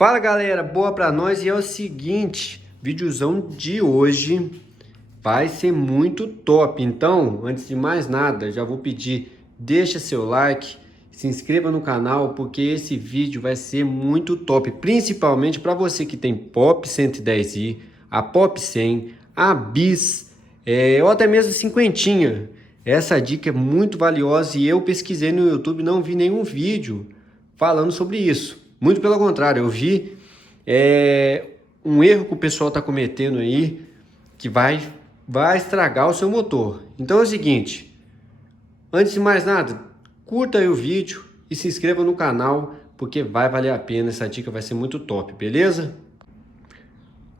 Fala galera, boa pra nós. E é o seguinte, videozão de hoje vai ser muito top. Então, antes de mais nada, já vou pedir, deixa seu like, se inscreva no canal, porque esse vídeo vai ser muito top, principalmente para você que tem Pop 110i, a Pop 100, a Bis, ou até mesmo cinquentinha. Essa dica é muito valiosa e eu pesquisei no YouTube, não vi nenhum vídeo falando sobre isso. Muito pelo contrário, eu vi um erro que o pessoal está cometendo aí, que vai estragar o seu motor. Então é o seguinte, antes de mais nada, curta aí o vídeo e se inscreva no canal, porque vai valer a pena, essa dica vai ser muito top, beleza?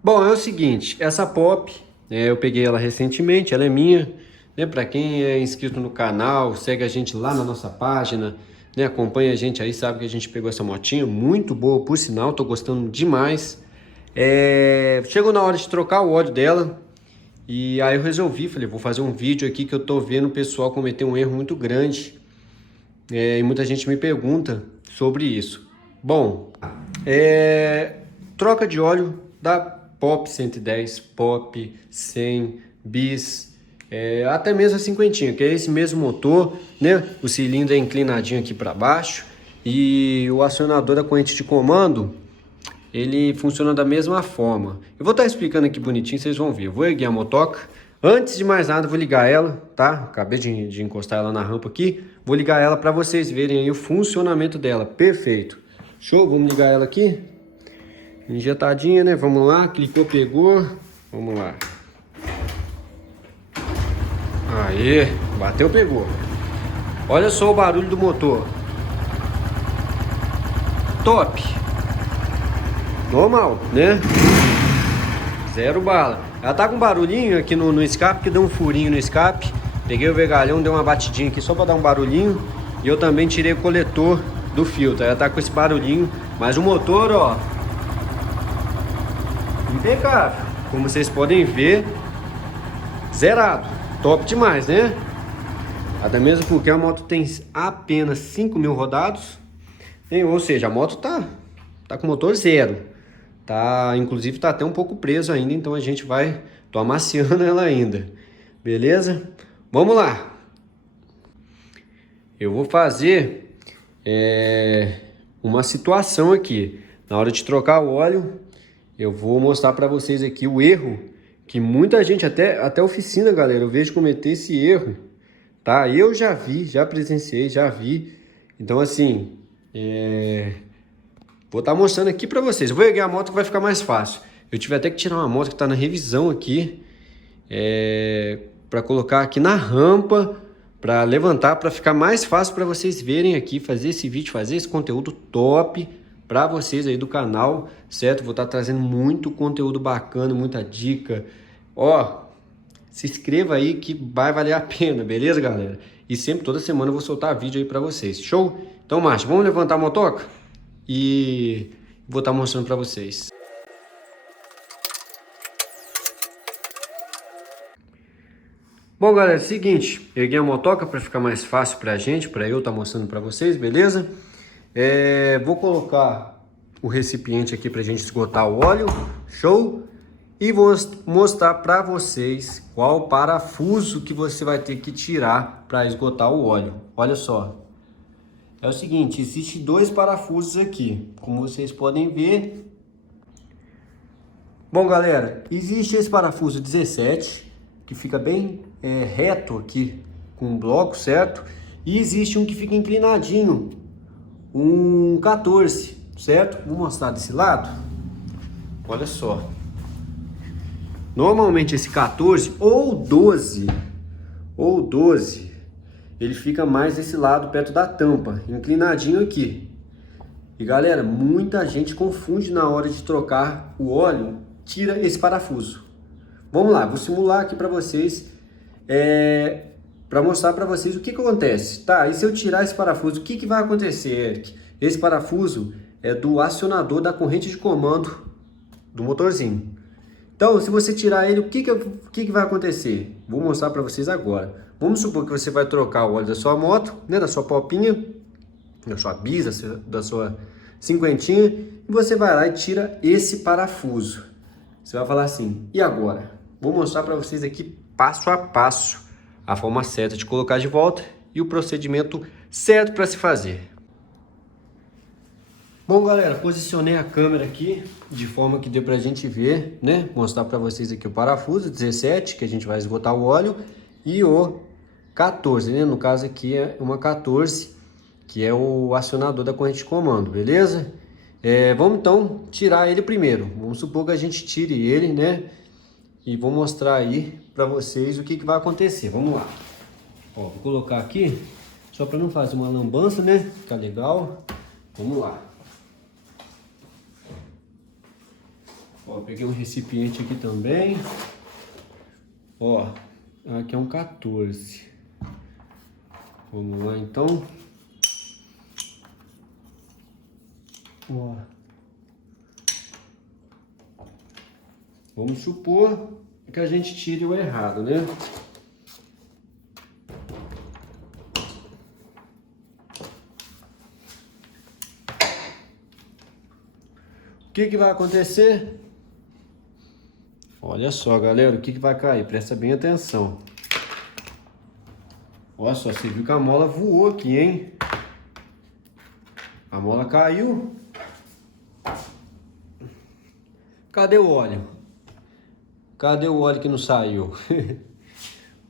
Bom, é o seguinte, essa Pop, eu peguei ela recentemente, ela é minha, né? Para quem é inscrito no canal, segue a gente lá na nossa página, né? Acompanha a gente aí, sabe que a gente pegou essa motinha, muito boa por sinal, tô gostando demais. Chegou na hora de trocar o óleo dela, e aí eu resolvi, falei, vou fazer um vídeo aqui que eu tô vendo o pessoal cometer um erro muito grande, e muita gente me pergunta sobre isso. Bom, troca de óleo da Pop 110, Pop 100, Bis, até mesmo a cinquentinha, que é esse mesmo motor, né? O cilindro é inclinadinho aqui para baixo e o acionador da corrente de comando, ele funciona da mesma forma. Eu vou estar explicando aqui bonitinho, vocês vão ver. Eu vou erguer a motoca. Antes de mais nada, eu vou ligar ela, tá? Acabei de encostar ela na rampa aqui. Vou ligar ela para vocês verem aí o funcionamento dela. Perfeito. Show? Vamos ligar ela aqui. Injetadinha, né? Vamos lá. Clicou, pegou. Vamos lá. Aê, bateu, pegou. Olha só o barulho do motor. Top. Normal, né? Zero bala. Ela tá com um barulhinho aqui no escape, que deu um furinho no escape. Peguei o vergalhão, dei uma batidinha aqui só pra dar um barulhinho. E eu também tirei o coletor do filtro. Ela tá com esse barulhinho. Mas o motor, ó, impecável. Como vocês podem ver, zerado. Top demais, né? Até mesmo porque a moto tem apenas 5.000 rodados, hein? Ou seja, a moto tá com motor zero. Inclusive tá até um pouco preso ainda, então a gente tô amaciando ela ainda. Beleza? Vamos lá. Eu vou fazer uma situação aqui. Na hora de trocar o óleo, eu vou mostrar para vocês aqui o erro que muita gente, até oficina, galera, eu vejo cometer esse erro, tá? Eu já vi, já presenciei, já vi. Então, assim, vou estar mostrando aqui pra vocês. Eu vou erguer a moto que vai ficar mais fácil. Eu tive até que tirar uma moto que tá na revisão aqui, pra colocar aqui na rampa, pra levantar, pra ficar mais fácil pra vocês verem aqui, fazer esse vídeo, fazer esse conteúdo top pra vocês aí do canal, certo? Vou estar trazendo muito conteúdo bacana, muita dica. Ó, se inscreva aí que vai valer a pena, beleza, galera? E sempre, toda semana eu vou soltar vídeo aí pra vocês, show? Então, macho, vamos levantar a motoca? E vou estar mostrando pra vocês. Bom, galera, é o seguinte, erguei a motoca para ficar mais fácil pra gente, pra eu estar mostrando pra vocês, beleza? Vou colocar o recipiente aqui pra gente esgotar o óleo, show? E vou mostrar pra vocês qual parafuso que você vai ter que tirar para esgotar o óleo. Olha só. É o seguinte, existe dois parafusos aqui, como vocês podem ver. Bom, galera, existe esse parafuso 17, que fica bem reto aqui, com o bloco, certo? E existe um que fica inclinadinho, um 14, certo? Vou mostrar desse lado. Olha só. Normalmente esse 14 ou 12, ele fica mais desse lado, perto da tampa, inclinadinho aqui. E galera, muita gente confunde na hora de trocar o óleo, tira esse parafuso. Vamos lá, vou simular aqui para vocês, para mostrar para vocês o que acontece. Tá, e se eu tirar esse parafuso, o que vai acontecer, Eric? Esse parafuso é do acionador da corrente de comando do motorzinho. Então, se você tirar ele, o que vai acontecer? Vou mostrar para vocês agora. Vamos supor que você vai trocar o óleo da sua moto, né, da sua popinha, da sua Bis, da sua cinquentinha, e você vai lá e tira esse parafuso. Você vai falar assim, e agora? Vou mostrar para vocês aqui passo a passo a forma certa de colocar de volta e o procedimento certo para se fazer. Bom, galera, posicionei a câmera aqui de forma que dê pra gente ver, né? Mostrar para vocês aqui o parafuso 17, que a gente vai esgotar o óleo, e o 14, né? No caso aqui é uma 14, que é o acionador da corrente de comando, beleza? Vamos então tirar ele primeiro. Vamos supor que a gente tire ele, né? E vou mostrar aí para vocês o que vai acontecer. Vamos lá. Ó, vou colocar aqui, só para não fazer uma lambança, né? Ficar legal. Vamos lá. Ó, peguei um recipiente aqui também. Ó, aqui é um 14. Vamos lá então. Ó. Vamos supor que a gente tire o errado, né? O que vai acontecer? Olha só, galera, o que vai cair? Presta bem atenção. Olha só, você viu que a mola voou aqui, hein? A mola caiu. Cadê o óleo? Cadê o óleo que não saiu?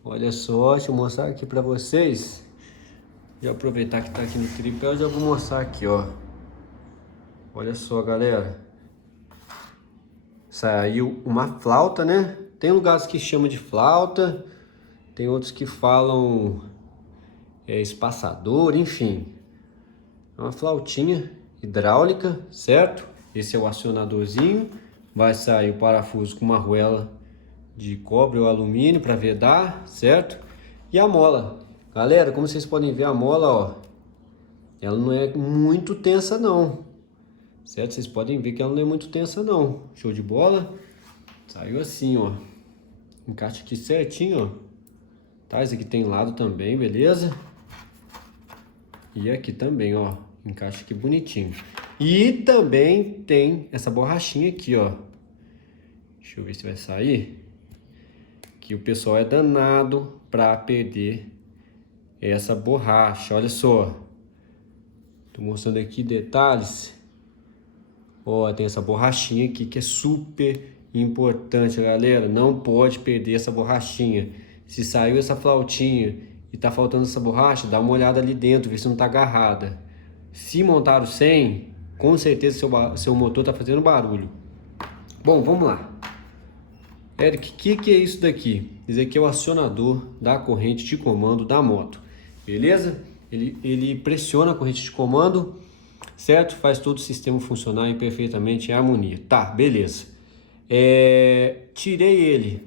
Olha só, deixa eu mostrar aqui pra vocês. Já aproveitar que tá aqui no tripé, eu já vou mostrar aqui, ó. Olha só, galera. Saiu uma flauta, né? Tem lugares que chamam de flauta, tem outros que falam espaçador, enfim. É uma flautinha hidráulica, certo? Esse é o acionadorzinho. Vai sair o parafuso com uma arruela de cobre ou alumínio para vedar, certo? E a mola. Galera, como vocês podem ver, a mola, ó, ela não é muito tensa não, certo? Vocês podem ver que ela não é muito tensa não. Show de bola? Saiu assim, ó. Encaixa aqui certinho, ó. Tá, esse aqui tem lado também, beleza? E aqui também, ó. Encaixa aqui bonitinho. E também tem essa borrachinha aqui, ó. Deixa eu ver se vai sair. Que o pessoal é danado pra perder essa borracha. Olha só. Tô mostrando aqui detalhes. Ó, tem essa borrachinha aqui que é super importante, galera. Não pode perder essa borrachinha. Se saiu essa flautinha e tá faltando essa borracha, dá uma olhada ali dentro, ver se não tá agarrada. Se montaram sem, com certeza seu motor tá fazendo barulho. Bom, vamos lá. Eric, o que é isso daqui? Isso aqui é o acionador da corrente de comando da moto, beleza? Ele pressiona a corrente de comando, certo? Faz todo o sistema funcionar perfeitamente em harmonia. Tá, beleza. Tirei ele.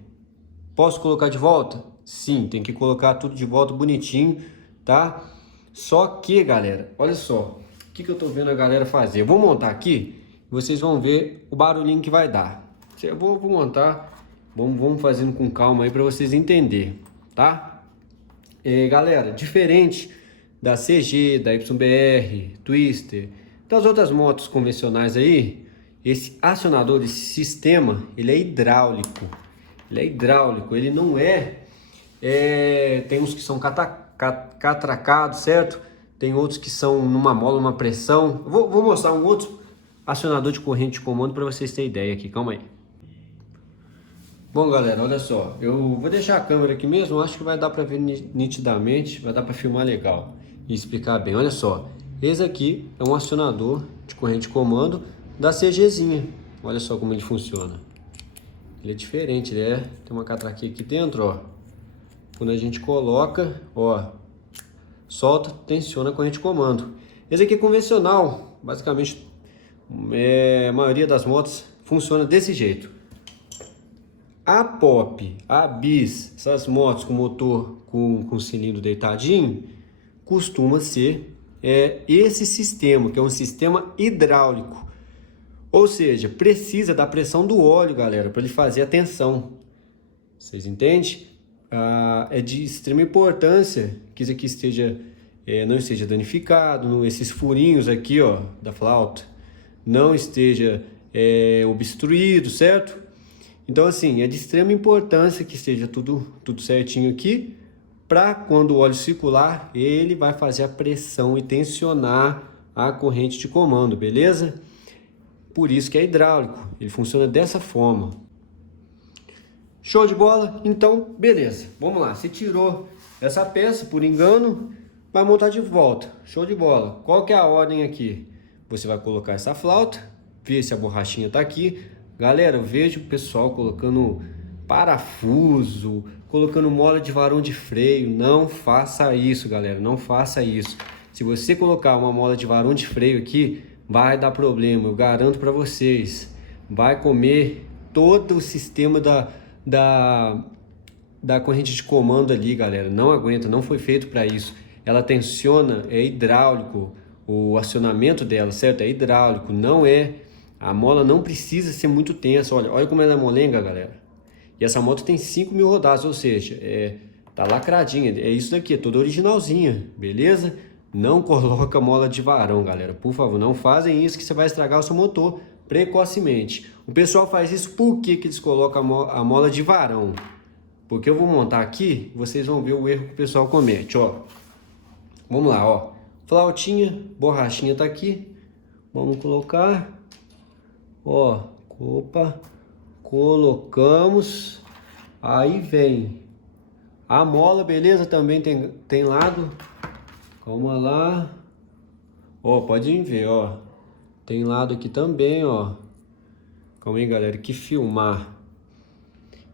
Posso colocar de volta? Sim, tem que colocar tudo de volta bonitinho, tá? Só que, galera, olha só. O que eu tô vendo a galera fazer? Eu vou montar aqui e vocês vão ver o barulhinho que vai dar. Eu vou montar, vamos fazendo com calma aí para vocês entenderem, tá? Galera, diferente da CG, da YBR, Twister, das outras motos convencionais aí, esse acionador, esse sistema, ele é hidráulico. Ele é hidráulico, ele não tem uns que são catracados, certo? Tem outros que são numa mola, numa pressão. Vou mostrar um outro acionador de corrente de comando para vocês terem ideia aqui, calma aí. Bom, galera, olha só, eu vou deixar a câmera aqui mesmo, acho que vai dar para ver nitidamente, vai dar para filmar legal e explicar bem. Olha só, esse aqui é um acionador de corrente de comando da CGzinha. Olha só como ele funciona. Ele é diferente, tem uma catraquinha aqui dentro, ó. Quando a gente coloca, ó, solta, tensiona a corrente de comando. Esse aqui é convencional, basicamente, a maioria das motos funciona desse jeito. A Pop, a Bis, essas motos com motor com cilindro deitadinho, costuma ser esse sistema, que é um sistema hidráulico. Ou seja, precisa da pressão do óleo, galera, para ele fazer a tensão. Vocês entendem? É de extrema importância que isso aqui não esteja danificado, esses furinhos aqui, ó, da flauta. não esteja obstruído, certo? Então assim, é de extrema importância que esteja tudo certinho aqui, para quando o óleo circular, ele vai fazer a pressão e tensionar a corrente de comando, beleza? Por isso que é hidráulico, ele funciona dessa forma. Show de bola? Então, beleza. Vamos lá. Você tirou essa peça por engano, vai montar de volta. Show de bola. Qual que é a ordem aqui? Você vai colocar essa flauta, ver se a borrachinha tá aqui. Galera, eu vejo o pessoal colocando parafuso, colocando mola de varão de freio. Não faça isso, galera. Não faça isso. Se você colocar uma mola de varão de freio aqui, vai dar problema. Eu garanto para vocês. Vai comer todo o sistema da corrente de comando ali, galera. Não aguenta, não foi feito para isso. Ela tensiona, é hidráulico, o acionamento dela, certo? É hidráulico, não é. A mola não precisa ser muito tensa. Olha como ela é molenga, galera. E essa moto tem 5.000 rodadas, ou seja, tá lacradinha. É isso daqui, é toda originalzinha, beleza? Não coloca mola de varão, galera. Por favor, não fazem isso que você vai estragar o seu motor precocemente. O pessoal faz isso por que eles colocam a mola de varão? Porque eu vou montar aqui, vocês vão ver o erro que o pessoal comete, ó. Vamos lá, ó. Flautinha, borrachinha tá aqui. Vamos colocar. Ó, opa. Colocamos. Aí vem a mola, beleza? Também tem lado. Calma lá. Ó, pode ver, ó. Tem lado aqui também, ó. Calma aí, galera, que filmar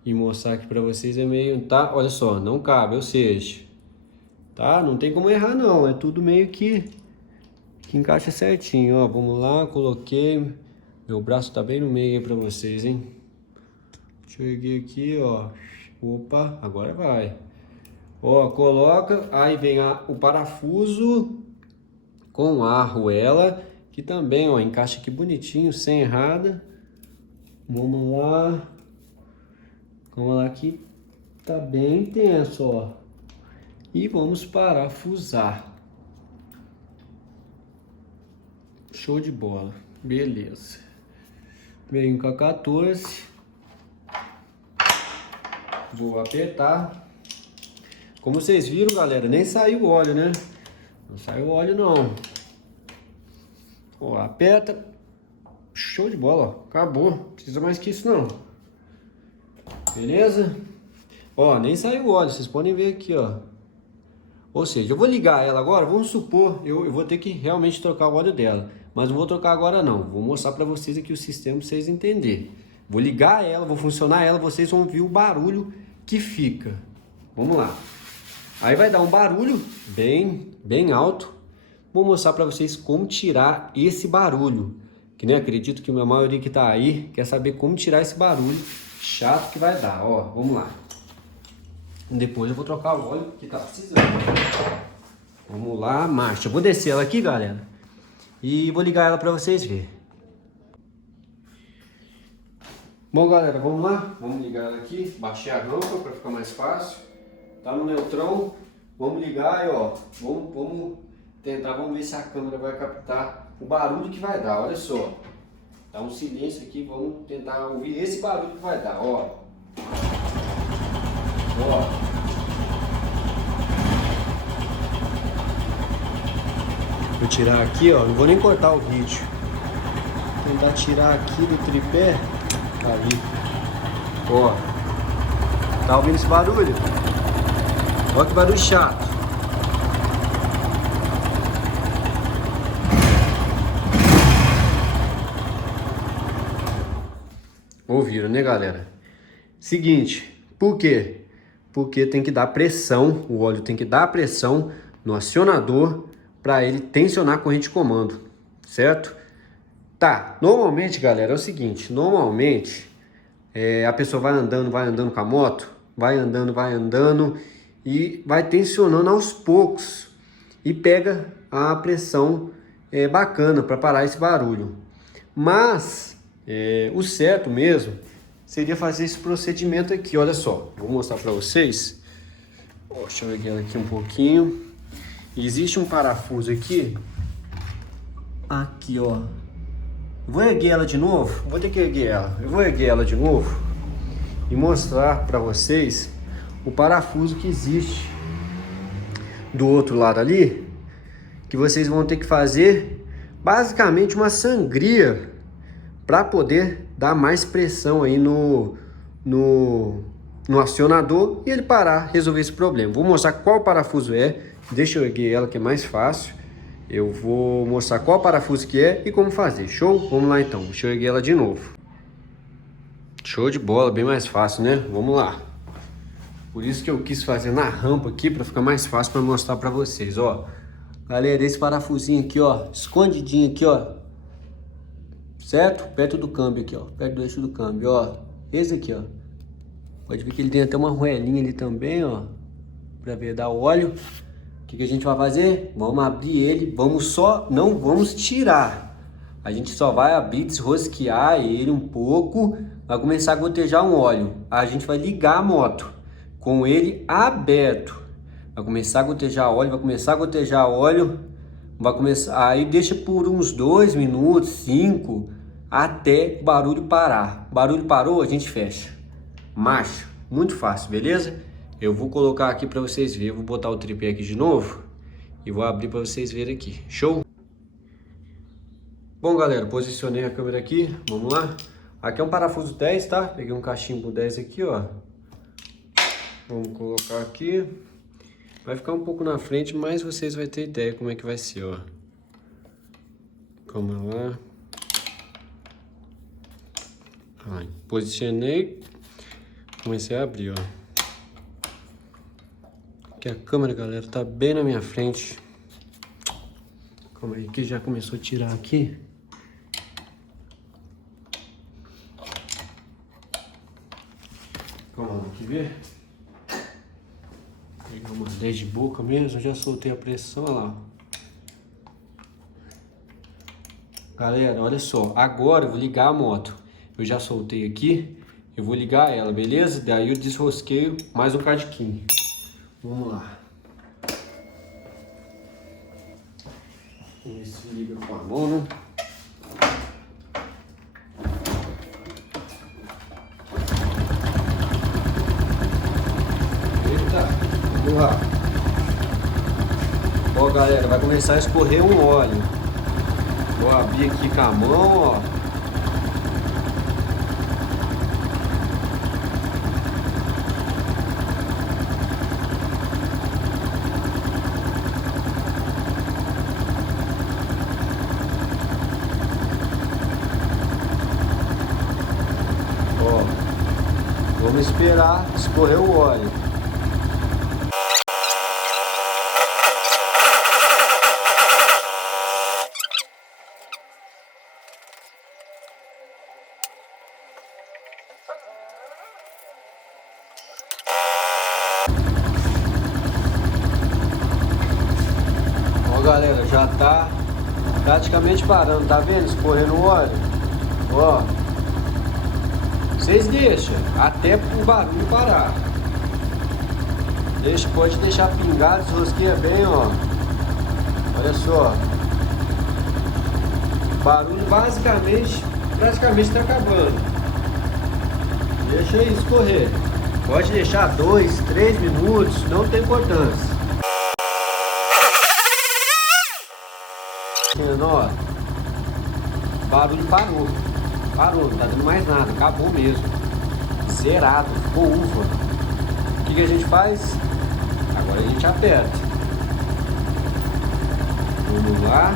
e mostrar aqui pra vocês é meio, tá? Olha só, não cabe, ou seja, tá? Não tem como errar não, é tudo meio que encaixa certinho, ó. Vamos lá, coloquei. Meu braço tá bem no meio aí pra vocês, hein? Cheguei aqui, ó. Opa, agora vai. Ó, coloca, aí vem o parafuso com a arruela, que também, ó, encaixa aqui bonitinho, sem errada. Vamos lá. Vamos lá que tá bem tenso, ó. E vamos parafusar. Show de bola. Beleza. Venho com a 14. Vou apertar. Como vocês viram, galera, nem saiu o óleo, né? Não saiu o óleo, não. Ó, aperta. Show de bola, ó. Acabou. Não precisa mais que isso, não. Beleza? Ó, nem saiu o óleo. Vocês podem ver aqui, ó. Ou seja, eu vou ligar ela agora. Vamos supor, eu vou ter que realmente trocar o óleo dela. Mas não vou trocar agora, não. Vou mostrar pra vocês aqui o sistema pra vocês entenderem. Vou ligar ela, vou funcionar ela. Vocês vão ouvir o barulho que fica. Vamos lá. Aí vai dar um barulho bem alto. Vou mostrar pra vocês como tirar esse barulho. Que nem acredito que a maioria que tá aí quer saber como tirar esse barulho chato que vai dar. Ó, vamos lá. Depois eu vou trocar o óleo que tá precisando. Vamos lá, marcha. Eu vou descer ela aqui, galera, e vou ligar ela pra vocês verem. Bom, galera, vamos lá. Vamos ligar ela aqui. Baixei a rampa pra ficar mais fácil. Tá no neutrão. Vamos ligar e ó, vamos tentar, vamos ver se a câmera vai captar o barulho que vai dar. Olha só. Dá um silêncio aqui, vamos tentar ouvir esse barulho que vai dar, ó. Ó. Vou tirar aqui, ó, não vou nem cortar o vídeo. Vou tentar tirar aqui do tripé. Aí. Ó. Tá ouvindo esse barulho? Olha que barulho chato. Ouviram, né, galera? Seguinte, por quê? Porque tem que dar pressão, o óleo tem que dar pressão no acionador para ele tensionar a corrente de comando, certo? Tá, normalmente, galera, é o seguinte, normalmente a pessoa vai andando com a moto, vai andando e vai tensionando aos poucos e pega a pressão bacana para parar esse barulho. Mas o certo mesmo seria fazer esse procedimento aqui, olha só. Vou mostrar para vocês. Deixa eu ver aqui um pouquinho. Existe um parafuso aqui. Aqui, ó. Vou erguer ela de novo, vou ter que erguer ela. Eu vou erguer ela de novo e mostrar para vocês o parafuso que existe do outro lado ali, que vocês vão ter que fazer basicamente uma sangria para poder dar mais pressão aí no acionador e ele parar, resolver esse problema. Vou mostrar qual parafuso é, deixa eu erguer ela que é mais fácil. Eu vou mostrar qual parafuso que é e como fazer, show? Vamos lá então, deixa eu erguer ela de novo. Show de bola, bem mais fácil, né? Vamos lá. Por isso que eu quis fazer na rampa aqui, para ficar mais fácil para mostrar para vocês, ó. Galera, esse parafusinho aqui, ó, escondidinho aqui, ó. Certo? Perto do câmbio aqui, ó, perto do eixo do câmbio, ó. Esse aqui, ó. Pode ver que ele tem até uma roelinha ali também, ó, para ver dar óleo. O que a gente vai fazer? Vamos abrir ele, não vamos tirar. A gente só vai abrir, desrosquear ele um pouco, vai começar a gotejar um óleo. A gente vai ligar a moto com ele aberto. Vai começar a gotejar óleo, vai começar a gotejar óleo. Vai começar, aí deixa por uns 2 minutos, 5, até o barulho parar. O barulho parou, a gente fecha. Marcha, muito fácil, beleza? Eu vou colocar aqui para vocês verem. Eu vou botar o tripé aqui de novo e vou abrir para vocês verem aqui. Show? Bom, galera, posicionei a câmera aqui. Vamos lá. Aqui é um parafuso 10, tá? Peguei um cachimbo 10 aqui, ó. Vamos colocar aqui. Vai ficar um pouco na frente, mas vocês vão ter ideia como é que vai ser, ó. Calma lá. Aí, posicionei. Comecei a abrir, ó. Aqui a câmera, galera, tá bem na minha frente. Calma aí, que já começou a tirar aqui. Calma lá, quer ver? Pegar uma 10 de boca mesmo, já soltei a pressão, olha lá. Galera, olha só, agora eu vou ligar a moto. Eu já soltei aqui, eu vou ligar ela, beleza? Daí eu desrosqueio mais um cadiquinho. Vamos lá. Vamos ver se liga com a mão, né? Eita, vamos lá. Ó, galera, vai começar a escorrer um óleo. Vou abrir aqui com a mão, ó. Vamos esperar escorrer o óleo. Ó, galera, já tá praticamente parando, tá vendo? Escorrendo o óleo. Ó. Vocês deixam até o barulho parar. Pode deixar pingar, desrosqueia bem, ó. Olha só. O barulho praticamente tá acabando. Deixa aí escorrer. Pode deixar 2, 3 minutos, não tem importância. Ó, barulho parou. Parou, não tá dando mais nada, acabou mesmo. Zerado, ficou uva. O que a gente faz? Agora a gente aperta. Vamos lá.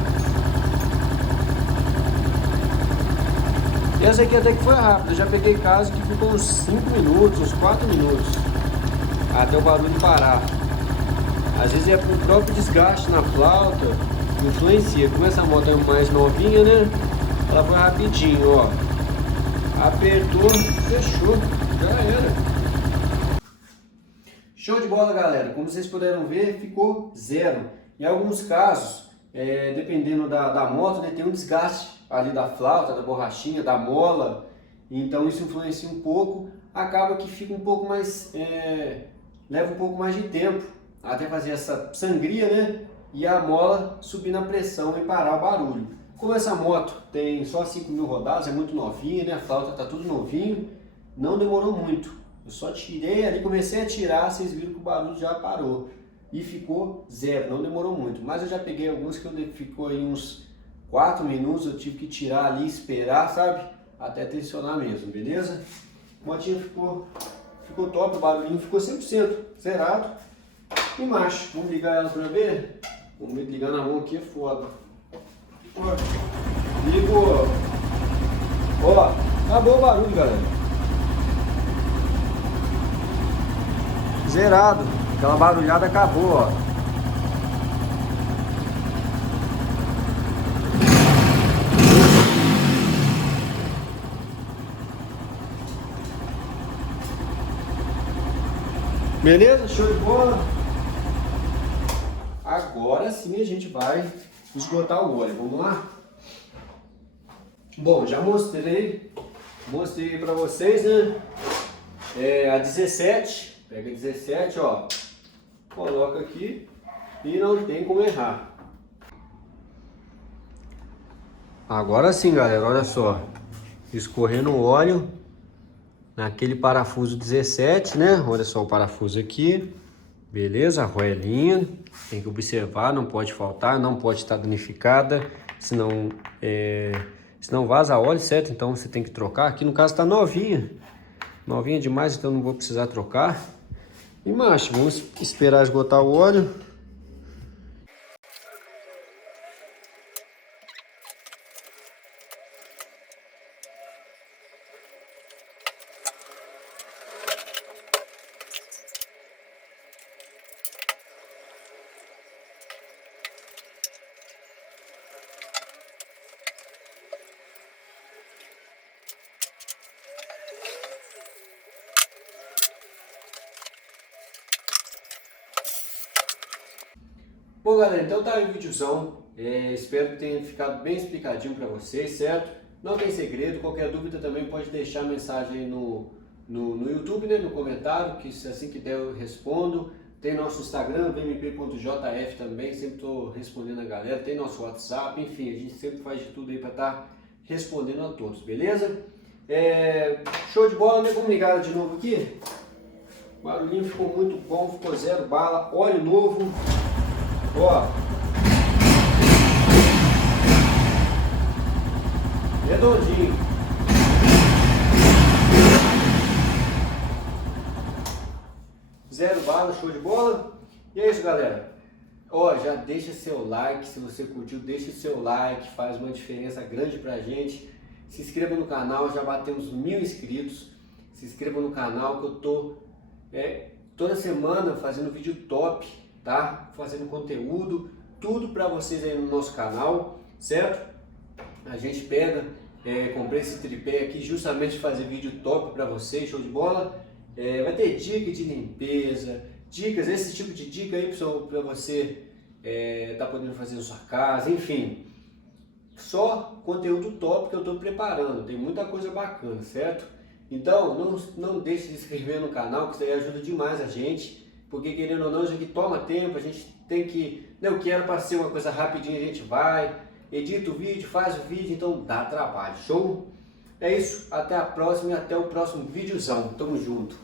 Essa aqui até que foi rápida, eu já peguei caso que ficou uns 5 minutos, uns 4 minutos. Até o barulho parar. Às vezes é pro próprio desgaste na flauta, influencia. Como essa moto é mais novinha, né? Ela foi rapidinho, ó. Apertou, fechou, já era. Show de bola, galera. Como vocês puderam ver, ficou zero. Em alguns casos, dependendo da moto, né, tem um desgaste ali da flauta, da borrachinha, da mola. Então isso influencia um pouco. Acaba que fica um pouco mais... leva um pouco mais de tempo até fazer essa sangria, né? E a mola subir na pressão e parar o barulho. Como essa moto tem só 5.000 rodadas, é muito novinha, né? A flauta tá tudo novinho, não demorou muito. Eu só tirei ali, comecei a tirar, vocês viram que o barulho já parou. E ficou zero, não demorou muito. Mas eu já peguei alguns que ficou aí uns 4 minutos, eu tive que tirar ali, esperar, sabe? Até tensionar mesmo, beleza? A motinha ficou top, o barulhinho ficou 100% zerado. E macho, vamos ligar ela pra ver? Vamos ligar na mão aqui, é foda. Ligo. Ó, acabou o barulho, galera. Zerado. Aquela barulhada acabou, ó. Beleza? Show de bola? Agora sim a gente vai esgotar o óleo. Vamos lá? Bom, já mostrei para vocês, né? A 17, pega a 17, ó, coloca aqui e não tem como errar. Agora sim, galera, olha só, escorrendo o óleo naquele parafuso 17, né? Olha só o parafuso aqui, beleza? A arruelinha, tem que observar, não pode faltar, não pode estar danificada, senão vaza óleo, certo? Então você tem que trocar. Aqui no caso tá novinha demais, então não vou precisar trocar. E macho, vamos esperar esgotar o óleo. Bom, galera, então tá aí o videozão. Espero que tenha ficado bem explicadinho para vocês, certo? Não tem segredo, qualquer dúvida também pode deixar mensagem aí no YouTube, né, no comentário, que assim que der eu respondo. Tem nosso Instagram, vmp.jf também, sempre estou respondendo a galera. Tem nosso WhatsApp, enfim, a gente sempre faz de tudo aí para estar respondendo a todos, beleza? Show de bola, né? Vamos ligar de novo aqui. O barulhinho ficou muito bom, ficou zero bala, óleo novo. Ó, redondinho. Zero bala, show de bola. E é isso, galera. Ó, já deixa seu like, se você curtiu, deixa seu like, faz uma diferença grande pra gente. Se inscreva no canal, já batemos 1000 inscritos. Se inscreva no canal que eu tô toda semana fazendo vídeo top, tá? Fazendo conteúdo, tudo para vocês aí no nosso canal, certo? A gente pega, comprei esse tripé aqui justamente fazer vídeo top para vocês, show de bola. Vai ter dica de limpeza, dicas, esse tipo de dica aí para você tá podendo fazer na sua casa, enfim. Só conteúdo top que eu estou preparando, tem muita coisa bacana, certo? Então não deixe de se inscrever no canal, que isso aí ajuda demais a gente. Porque querendo ou não, isso aqui toma tempo, a gente tem que... Eu quero para ser uma coisa rapidinha, a gente vai, edita o vídeo, faz o vídeo, então dá trabalho, show? É isso, até a próxima e até o próximo videozão, tamo junto!